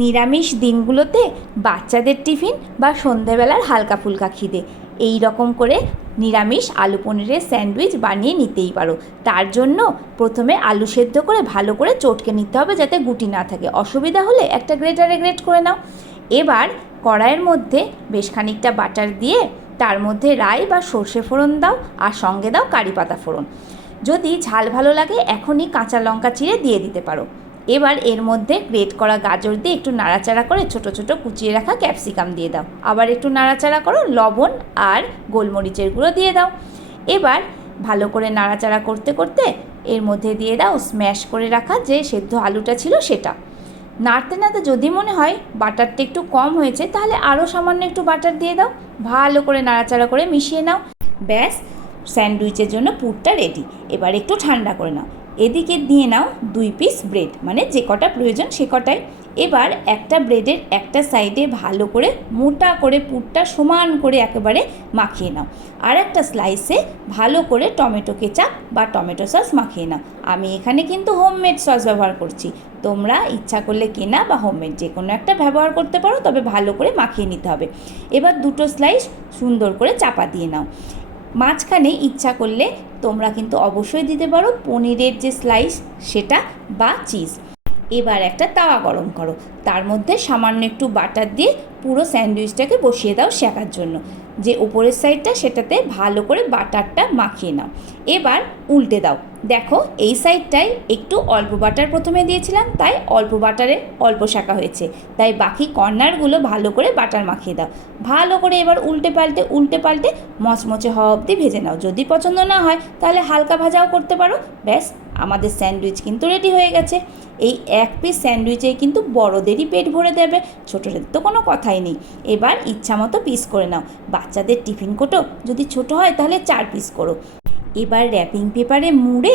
নিরামিষ দিনগুলোতে বাচ্চাদের টিফিন বা সন্ধেবেলার হালকা ফুলকা খিদে এই রকম করে নিরামিষ আলু পনিরের স্যান্ডউইচ বানিয়ে নিতেই পারো। তার জন্য প্রথমে আলু সেদ্ধ করে ভালো করে চটকে নিতে হবে যাতে গুটি না থাকে। অসুবিধা হলে একটা গ্রেটারে গ্রেট করে নাও। এবার কড়াইয়ের মধ্যে বেশ খানিকটা বাটার দিয়ে তার মধ্যে রাই বা সর্ষে ফোড়ন দাও আর সঙ্গে দাও কারি পাতা ফোড়ন। যদি ঝাল ভালো লাগে এখনই কাঁচা লঙ্কা চিড়ে দিয়ে দিতে পারো। এবার এর মধ্যে গ্রেট করা গাজর দিয়ে একটু নাড়াচাড়া করে ছোট ছোট কুচিয়ে রাখা ক্যাপসিকাম দিয়ে দাও। আবার একটু নাড়াচাড়া করো, লবণ আর গোলমরিচের গুঁড়ো দিয়ে দাও। এবার ভালো করে নাড়াচাড়া করতে করতে এর মধ্যে দিয়ে দাও স্ম্যাশ করে রাখা যে সেদ্ধ আলুটা ছিল সেটা। নাড়তে নাড়তে যদি মনে হয় বাটারটা একটু কম হয়েছে তাহলে আরও সামান্য একটু বাটার দিয়ে দাও। ভালো করে নাড়াচাড়া করে মিশিয়ে নাও। ব্যাস, স্যান্ডউইচের জন্য পুরটা রেডি। এবার একটু ঠান্ডা করে নাও। এদিকে দিয়ে নাও 2 পিস ব্রেড, মানে যে কটা প্রয়োজন সে কটাই। এবার একটা ব্রেডের একটা সাইডে ভালো করে মোটা করে পুরটা সমান করে একেবারে মাখিয়ে নাও। আর একটা স্লাইসে ভালো করে টমেটো কেচাপ বা টমেটো সস মাখিয়ে নাও। আমি এখানে কিন্তু হোমমেড সস ব্যবহার করছি, তোমরা ইচ্ছা করলে কেনা বা হোমমেড যে কোনো একটা ব্যবহার করতে পারো, তবে ভালো করে মাখিয়ে নিতে হবে। এবার দুটো স্লাইস সুন্দর করে চাপা দিয়ে নাও। মাঝখানে ইচ্ছা করলে তোমরা কিন্তু অবশ্যই দিতে পারো পনিরের যে স্লাইস সেটা বা চিজ। এবার একটা তাওয়া গরম করো, তার মধ্যে সামান্য একটু বাটার দিয়ে পুরো স্যান্ডউইচটাকে বসিয়ে দাও সেঁকার জন্য। যে উপরের সাইডটা সেটাতে ভালো করে বাটারটা মাখিয়ে নাও। এবার উল্টে দাও। দেখো এই সাইডটায় একটু অল্প বাটার প্রথমে দিয়েছিলাম, তাই অল্প বাটারে অল্প শাঁকা হয়েছে, তাই বাকি কর্নারগুলো ভালো করে বাটার মাখিয়ে দাও। ভালো করে এবার উল্টে পাল্টে মচমচে হওয়া অবধি ভেজে নাও। যদি পছন্দ না হয় তাহলে হালকা ভাজাও করতে পারো। ব্যাস, আমাদের স্যান্ডউইচ কিন্তু রেডি হয়ে গেছে। এই এক পিস স্যান্ডউইচে কিন্তু বড়দেরই পেট ভরে দেবে, ছোটোদের তো কোনো কথাই নেই। এবার ইচ্ছা মতো পিস করে নাও। বাচ্চাদের টিফিন কোটো যদি ছোট হয় তাহলে 4 পিস করো। এবার র্যাপিং পেপারে মুড়ে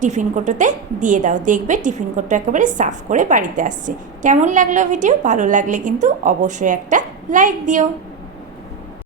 টিফিন কোটোতে দিয়ে দাও। দেখবে টিফিন কোটো একেবারে সাফ করে বাড়িতে আসছে। কেমন লাগলো ভিডিও? ভালো লাগলে কিন্তু অবশ্যই একটা লাইক দিও।